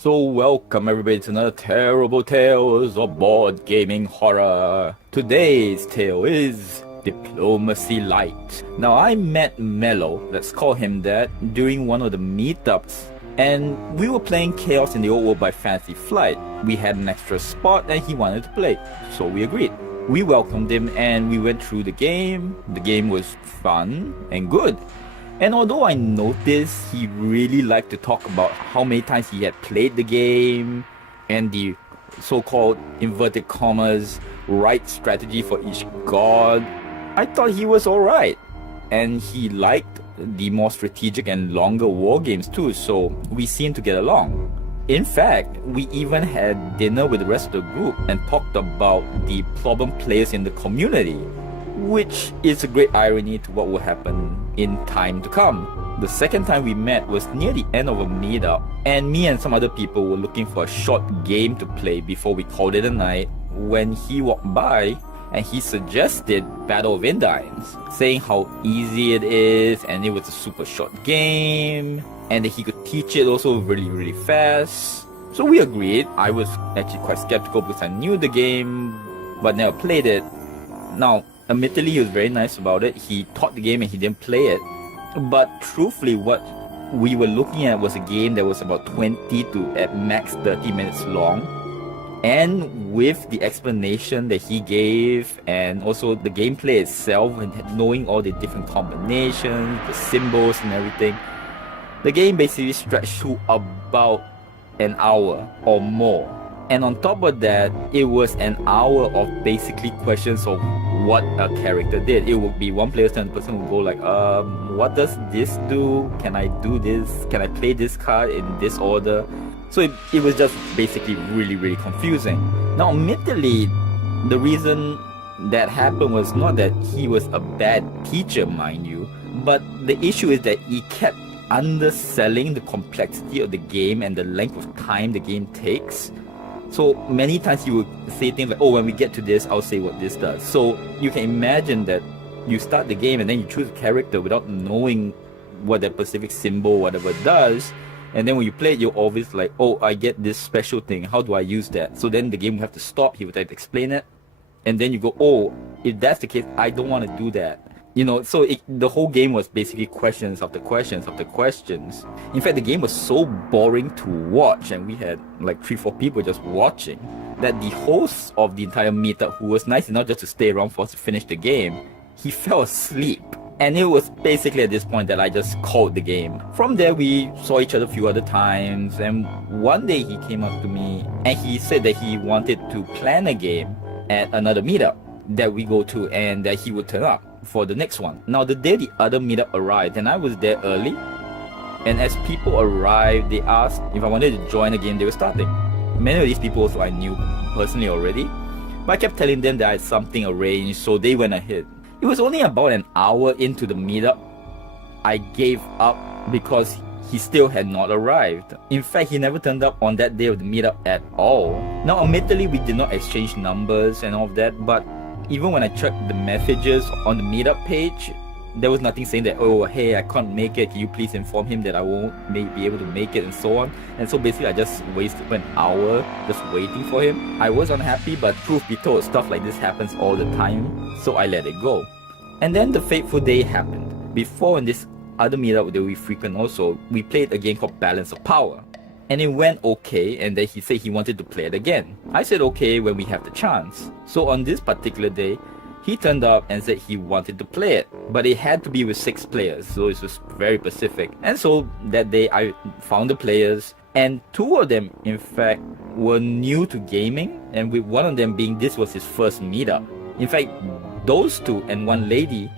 So welcome everybody to another terrible tales of board gaming horror. Today's tale is Diplomacy Lite. Now I met Mello, let's call him that, during one of the meetups, and we were playing Chaos in the Old World by Fantasy Flight. We had an extra spot and he wanted to play, so we agreed. We welcomed him and we went through the game. The game was fun and good. And although I noticed he really liked to talk about how many times he had played the game and the so-called inverted commas right strategy for each god, I thought he was alright. And he liked the more strategic and longer war games too, so we seemed to get along. In fact, we even had dinner with the rest of the group and talked about the problem players in the community, which is a great irony to what will happen in time to come. The second time we met was near the end of a meetup, and me and some other people were looking for a short game to play before we called it a night when he walked by and he suggested Battle of Indians, saying how easy it is and it was a super short game and that he could teach it also really fast. So we agreed. I was actually quite skeptical because I knew the game but never played it. Now, admittedly, he was very nice about it. He taught the game and he didn't play it. But truthfully, what we were looking at was a game that was about 20 to at max 30 minutes long. And with the explanation that he gave and also the gameplay itself and knowing all the different combinations, the symbols and everything, the game basically stretched to about an hour or more. And on top of that, it was an hour of basically questions of what a character did. It would be one player's turn, the person would go like, what does this do? Can I do this? Can I play this card in this order? So it was just basically really confusing. Now admittedly, the reason that happened was not that he was a bad teacher, mind you, but the issue is that he kept underselling the complexity of the game and the length of time the game takes. So many times he would say things like, oh, when we get to this, I'll say what this does. So you can imagine that you start the game and then you choose a character without knowing what that specific symbol, whatever does. And then when you play it, you're always like, oh, I get this special thing. How do I use that? So then the game will have to stop. He would have to explain it. And then you go, oh, if that's the case, I don't want to do that. You know, so the whole game was basically questions after questions after questions. In fact, the game was so boring to watch, and we had like 3-4 people just watching, that the host of the entire meetup, who was nice enough just to stay around for us to finish the game, he fell asleep. And it was basically at this point that I just called the game. From there, we saw each other a few other times, and one day he came up to me and he said that he wanted to plan a game at another meetup that we go to and that he would turn up for the next one. Now the day the other meetup arrived and I was there early, and as people arrived, they asked if I wanted to join the game they were starting. Many of these people also I knew personally already, but I kept telling them that I had something arranged, so they went ahead. It was only about an hour into the meetup I gave up because he still had not arrived. In fact, he never turned up on that day of the meetup at all. Now admittedly, we did not exchange numbers and all of that, but even when I checked the messages on the meetup page, there was nothing saying that, oh, hey, I can't make it, can you please inform him that I won't be able to make it, and so on. And so basically I just wasted an hour just waiting for him. I was unhappy, but truth be told, stuff like this happens all the time, so I let it go. And then the fateful day happened. Before, in this other meetup that we frequent also, we played a game called Balance of Power. And it went okay, and then he said he wanted to play it again. I said okay when we have the chance. So on this particular day, he turned up and said he wanted to play it, but it had to be with 6 players, so it was very specific. And so that day I found the players, and 2 of them in fact were new to gaming, and with one of them being this was his first meetup. In fact, those 2 and 1 lady,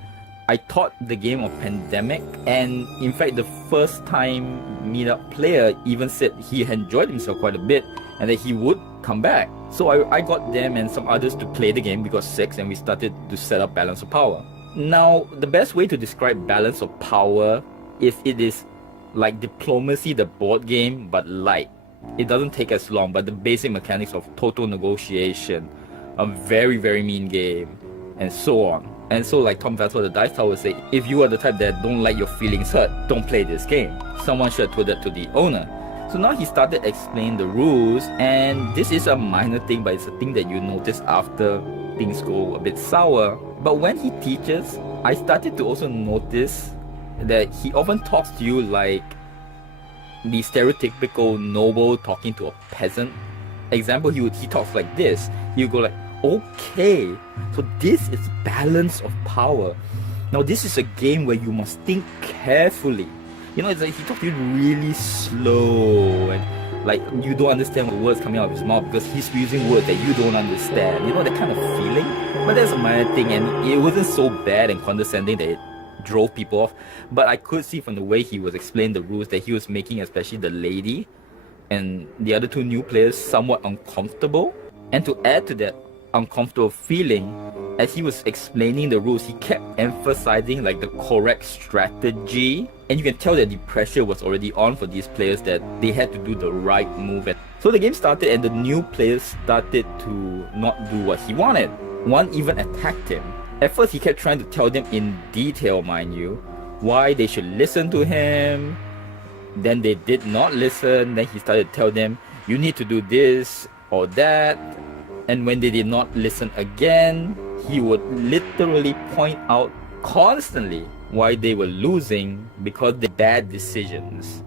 I taught the game of Pandemic, and in fact the first time meetup player even said he enjoyed himself quite a bit and that he would come back. So I got them and some others to play the game. We got 6 and we started to set up Balance of Power. Now, the best way to describe Balance of Power is it is like Diplomacy, the board game, but light. It doesn't take as long, but the basic mechanics of total negotiation, a very mean game, and so on. And so like Tom Vasel, the Dice Tower, would say, if you are the type that don't like your feelings hurt, don't play this game. Someone should have told that to the owner. So now he started explaining the rules, and this is a minor thing, but it's a thing that you notice after things go a bit sour. But when he teaches, I started to also notice that he often talks to you like the stereotypical noble talking to a peasant. Example, he talks like this. You go like, okay, so this is balance of power. Now this is a game where you must think carefully. You know, it's like he talks to you really slow, and like you don't understand the words coming out of his mouth because he's using words that you don't understand. You know, that kind of feeling? But that's a minor thing, and it wasn't so bad and condescending that it drove people off. But I could see from the way he was explaining the rules that he was making especially the lady and the other two new players somewhat uncomfortable. And to add to that uncomfortable feeling, as he was explaining the rules, he kept emphasizing like the correct strategy, and you can tell that the pressure was already on for these players that they had to do the right move. And so the game started, and the new players started to not do what he wanted. One even attacked him. At first he kept trying to tell them in detail, mind you, why they should listen to him. Then they did not listen. Then he started to tell them, you need to do this or that. And when they did not listen again, he would literally point out constantly why they were losing because of the bad decisions.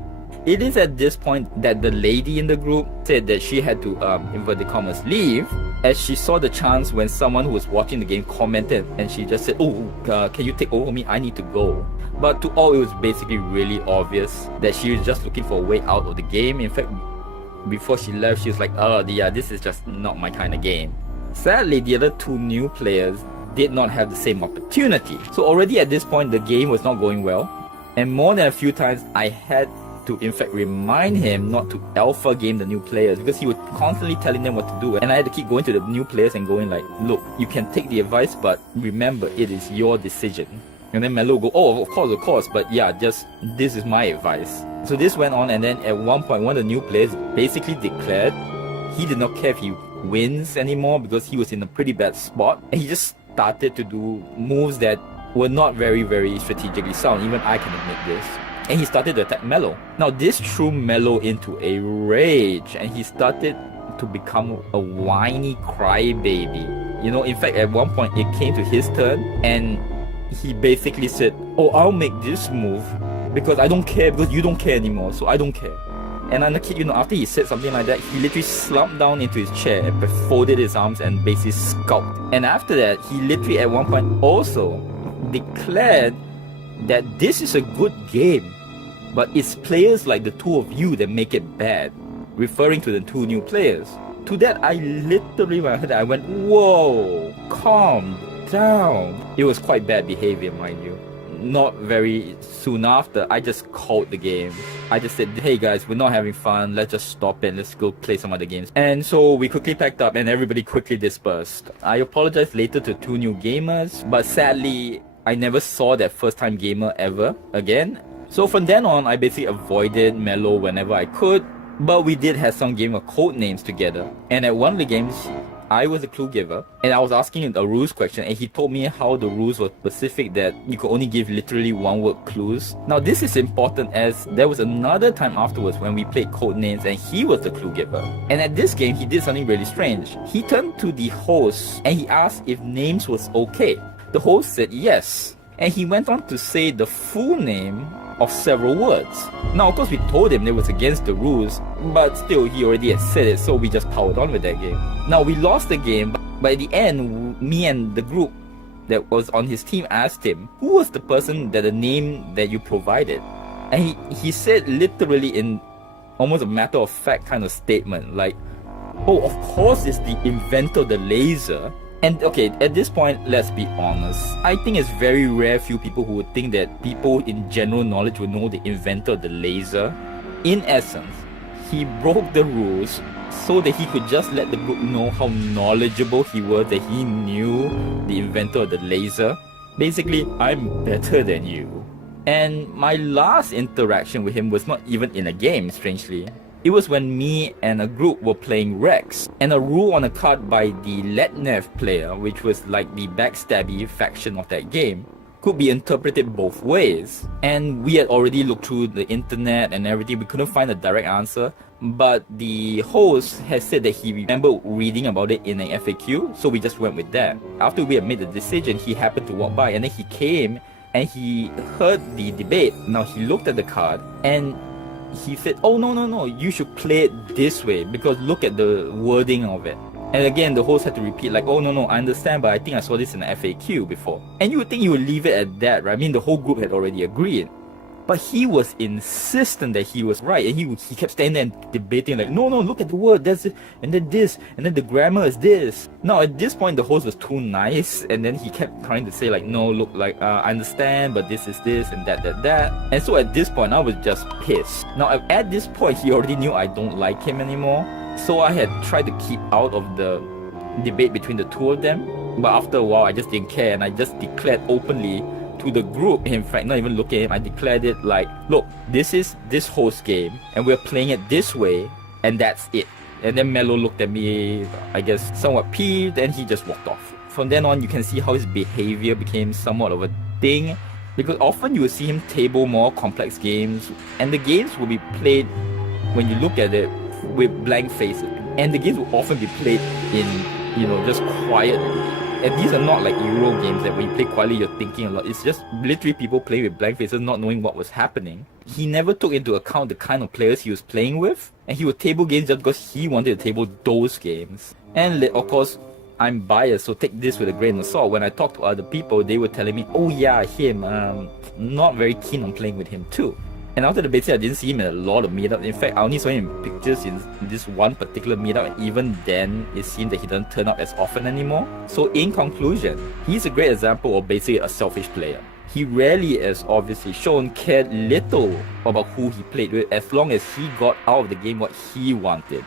It is at this point that the lady in the group said that she had to, inverted commas, leave, as she saw the chance when someone who was watching the game commented, and she just said, can you take over me? I need to go. But to all, it was basically really obvious that she was just looking for a way out of the game. In fact, before she left, she was like, yeah, this is just not my kind of game. Sadly, the other two new players did not have the same opportunity. So already at this point, the game was not going well. And more than a few times, I had to in fact remind him not to alpha game the new players because he was constantly telling them what to do. And I had to keep going to the new players and going like, look, you can take the advice, but remember, it is your decision. And then Melo go, of course, but yeah, just this is my advice. So this went on, and then at one point, one of the new players basically declared he did not care if he wins anymore because he was in a pretty bad spot, and he just started to do moves that were not very, very strategically sound. Even I can admit this. And he started to attack Melo. Now this threw Melo into a rage, and he started to become a whiny crybaby. You know, in fact, at one point it came to his turn, and he basically said, I'll make this move because I don't care, because you don't care anymore, so I don't care. And I'm the kid, you know, after he said something like that, he literally slumped down into his chair and folded his arms and basically skulked. And after that, he literally at one point also declared that this is a good game, but it's players like the two of you that make it bad, referring to the two new players. To that, I literally, when I heard that, I went, whoa, calm down. It was quite bad behavior, mind you. Not very soon after, I just called the game. I just said, hey guys, we're not having fun, let's just stop it, let's go play some other games. And so we quickly packed up and everybody quickly dispersed. I apologized later to two new gamers, but sadly, I never saw that first time gamer ever again. So from then on, I basically avoided Melo whenever I could, but we did have some game of code names together. And at one of the games, I was a clue giver, and I was asking him a rules question, and he told me how the rules were specific that you could only give literally one-word clues. Now this is important as there was another time afterwards when we played code names and he was the clue giver. And at this game, he did something really strange. He turned to the host and he asked if names was okay. The host said yes, and he went on to say the full name of several words. Now of course we told him it was against the rules, but still he already had said it, so we just powered on with that game. Now we lost the game, but at the end, me and the group that was on his team asked him, who was the person that the name that you provided? And he said literally in almost a matter of fact kind of statement like, of course it's the inventor of the laser. And okay, at this point, let's be honest. I think it's very rare few people who would think that people in general knowledge would know the inventor of the laser. In essence, he broke the rules so that he could just let the group know how knowledgeable he was, that he knew the inventor of the laser. Basically, I'm better than you. And my last interaction with him was not even in a game, strangely. It was when me and a group were playing Rex, and a rule on a card by the Lite player, which was like the backstabby faction of that game, could be interpreted both ways. And we had already looked through the internet and everything. We couldn't find a direct answer. But the host has said that he remembered reading about it in an FAQ, so we just went with that. After we had made the decision, he happened to walk by, and then he came and he heard the debate. Now he looked at the card and he said, oh no, you should play it this way because look at the wording of it. And again, the host had to repeat like, oh no, I understand, but I think I saw this in an FAQ before. And you would think you would leave it at that, right? I mean, the whole group had already agreed. But he was insistent that he was right, and he kept standing there and debating like, no, look at the word, that's it, and then this, and then the grammar is this. Now at this point the host was too nice, and then he kept trying to say like, no, look, like I understand, but this is this and that. And so at this point I was just pissed. Now at this point he already knew I don't like him anymore, so I had tried to keep out of the debate between the two of them. But after a while I just didn't care, and I just declared openly to the group, in fact not even looking at him, I declared it like, look, this is this host game and we're playing it this way and that's it. And then Mello looked at me, I guess somewhat peeved, and he just walked off. From then on you can see how his behavior became somewhat of a thing, because often you will see him table more complex games, and the games will be played, when you look at it, with blank faces, and the games will often be played in, just quietly. And these are not like Euro games that when you play quietly you're thinking a lot. It's just literally people playing with blank faces, not knowing what was happening. He never took into account the kind of players he was playing with, and he would table games just because he wanted to table those games. And of course, I'm biased, so take this with a grain of salt. When I talk to other people, they were telling me, oh yeah, him, not very keen on playing with him too. And after the basically I didn't see him in a lot of meetups. In fact, I only saw him in pictures in this one particular meetup, and even then it seemed that he doesn't turn up as often anymore. So in conclusion, he's a great example of basically a selfish player. He rarely, as obviously shown, cared little about who he played with as long as he got out of the game what he wanted.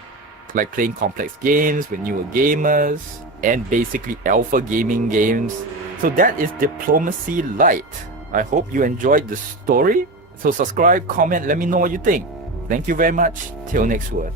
Like playing complex games with newer gamers, and basically alpha gaming games. So that is Diplomacy Lite. I hope you enjoyed the story. So subscribe, comment, let me know what you think. Thank you very much. Till next word.